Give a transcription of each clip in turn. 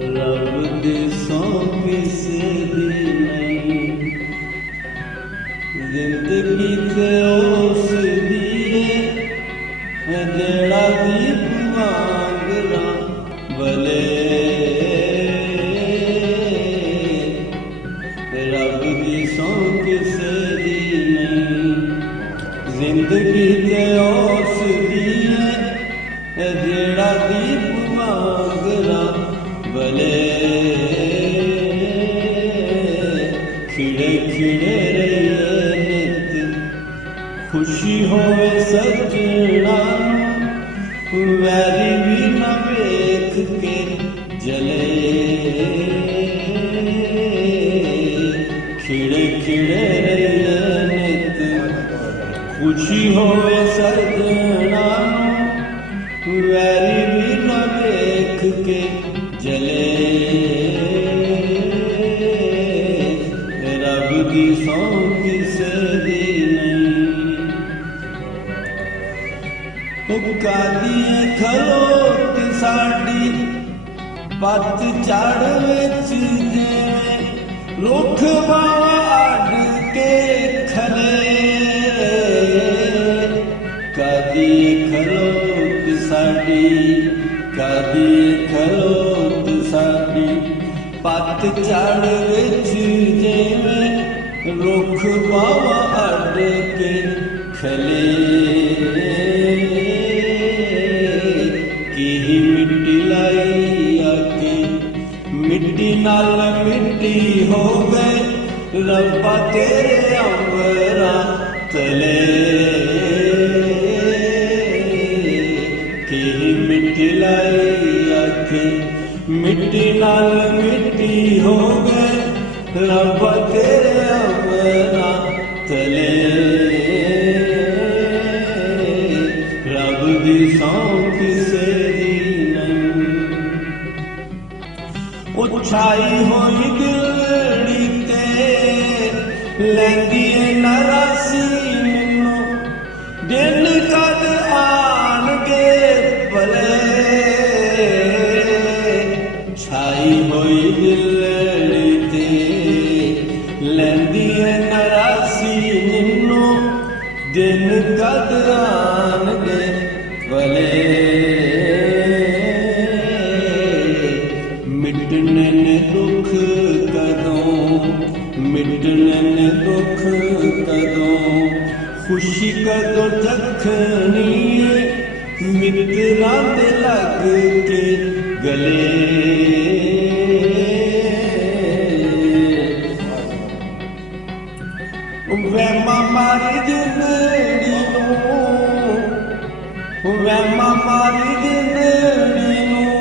रब दी सौ किसे दी नहीं, जिंदगी ते उस दी है जेड़ा दीप वांगरा बले। रब दी सौ किसे दी नहीं, जिंदगी ते उस दी है जेड़ा दीप वांगरा बले। खिड़े खिड़े रहिए नित, खुशी होवे सजना, वैरी भी न वेख के जले। खिड़े खिड़े रहिए नित, खुशी होवे सजना, वैरी भी न वेख के जले। रब दी सौ किसे दी नहीं, कादी खलोत साडी पत चढ़ विच जिवें रुख बावा अड के खले। कादी खलोत साडी, कादी खलोत साडी पत चढ़ विच जिवें रुख बावा अड के खले। मिट्टी लाई आके मिट्टी नाल मिट्टी हो गए, रब्बा तेरे अंबरा तले। कि मिट्टी लाई आके मिट्टी नाल मिट्टी हो गए, रब्बा तेरे अंबरा तले। रब दी सौ किसे उछाई होई दिलड़ी ते लैंदी नरासी मैनू, दिन कद आन के भले। छाई होई दिलड़ी ते लैंदी नरासी मैनू, दिन कद आन के भले। मिटने ने दुख कदों, मिटने ने दुख कदों, खुशी कदों जखनी मित्रां दे लग के गले। वहमा मारी जिंदड़ी नूं, वहमा मारी जिंदड़ी नूं,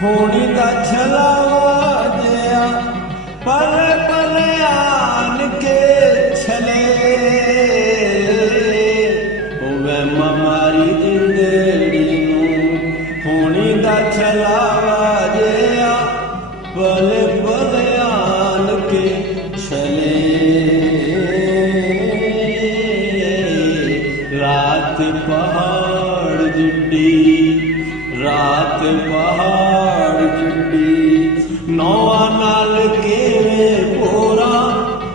होनी दा छलावा जिया पल पल आन के छले। वहमा मारी जिंदड़ी नूं, होनी दा छलावा जिया पल पल आन के छले। रात पहाड़ जिड्डी, रात पहाड़ जिड्डी, नौआ नाल केवें पोरा,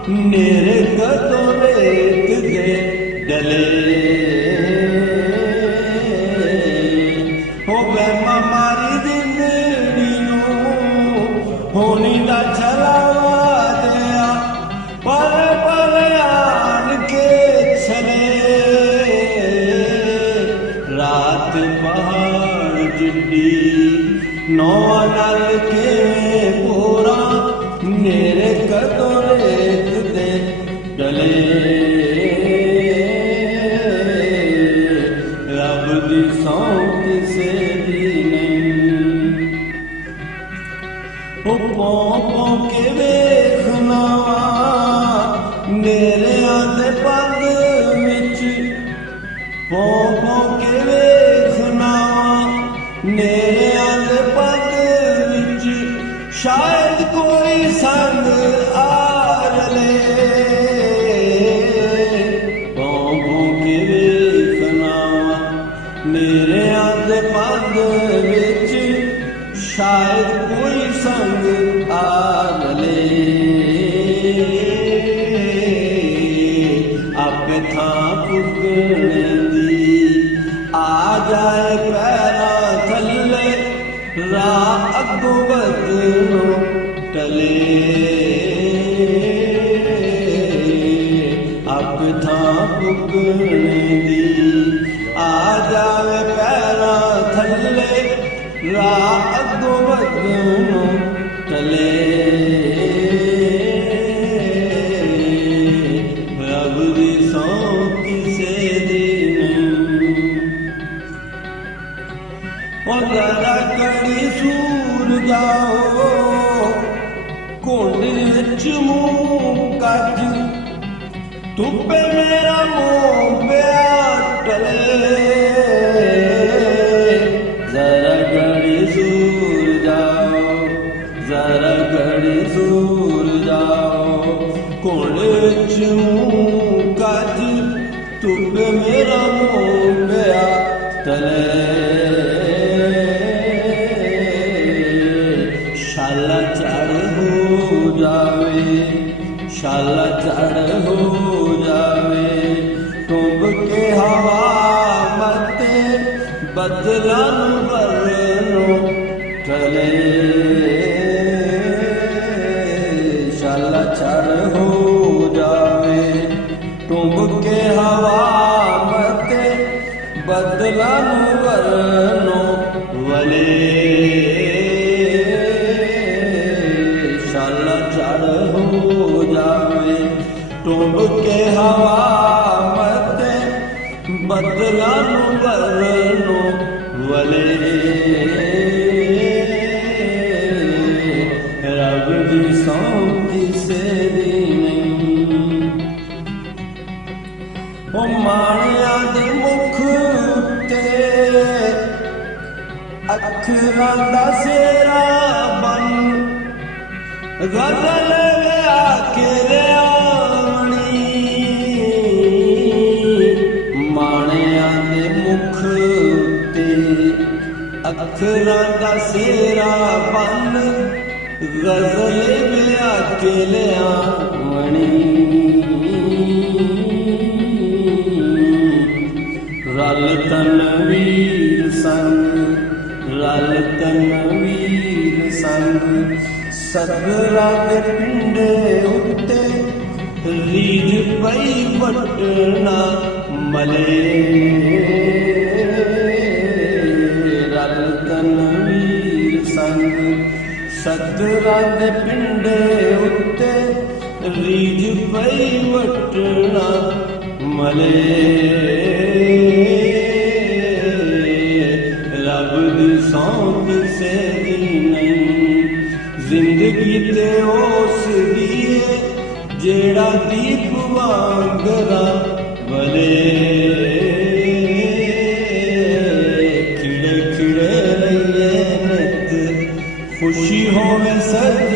नेरे कदों रेत दे डले। हो वहमा मारी जिंदड़ी नूं, होनी दा छलावा दिया पल पल आन के छले। रात पहाड़ जिड्डी, नौआ नाल केवें पोरा, नेरे कदों रेत दे डले। रब दी सौ किसे दी नहीं, ओ पौं पौं के वेखना नेरियां दे पग विच, पौं पौं के वेखना नेरियां दे पग विच, शायद कोई संग आ रले। पौं पौं के वेखना नेरियां दे पग विच, शायद कोई संग आगले आपे थां पुगने दी आ जाए पैरा थले राह अगों बदनों टले आपे थां पुगने दी आ जाए पैरा थले राह अगों बदनों टले रब दी सौं किसे दी नहीं और जरा कड़ी सूर जाओ घुंड च मूंह कज धुप्पे मेरा मुंह पिया टले जरा घड़ी सूर जाओ जरा घड़ी सूर जाओ घुंड च मूंह कज धुप्पे मेरा मुंह पिया टले शाला चढ़ हो जावे शाला चढ़ हो जावे टुंब के हवा मते बदलन वरनो टले शाला चढ़ हो जावे टुंब के हवा मते बदलन वरनो वले हो जावे टुंब के हवा मते बदलन वरनो वले रब दी सौं किसे दी नहीं ओ माणिया दे मुख ते अखरां दा सेरा बन गजल आके आवनी माणिया दे मुख ते अखरां दा सेरा बन गजल आके आवनी रल तनवीर संग रल तनवीर संग सदरा दे पिंडे उत्ते रीझ पई वटना मले रल तनवीर संग सदरा दे पिंडे उत्ते रीझ पई वटना मले रब दी सौं किसे दी नहीं जिंदगी ते उस दिए जेड़ा दीप वांगरा भले खिड़े खिड़े रहिए नित खुशी होवे सज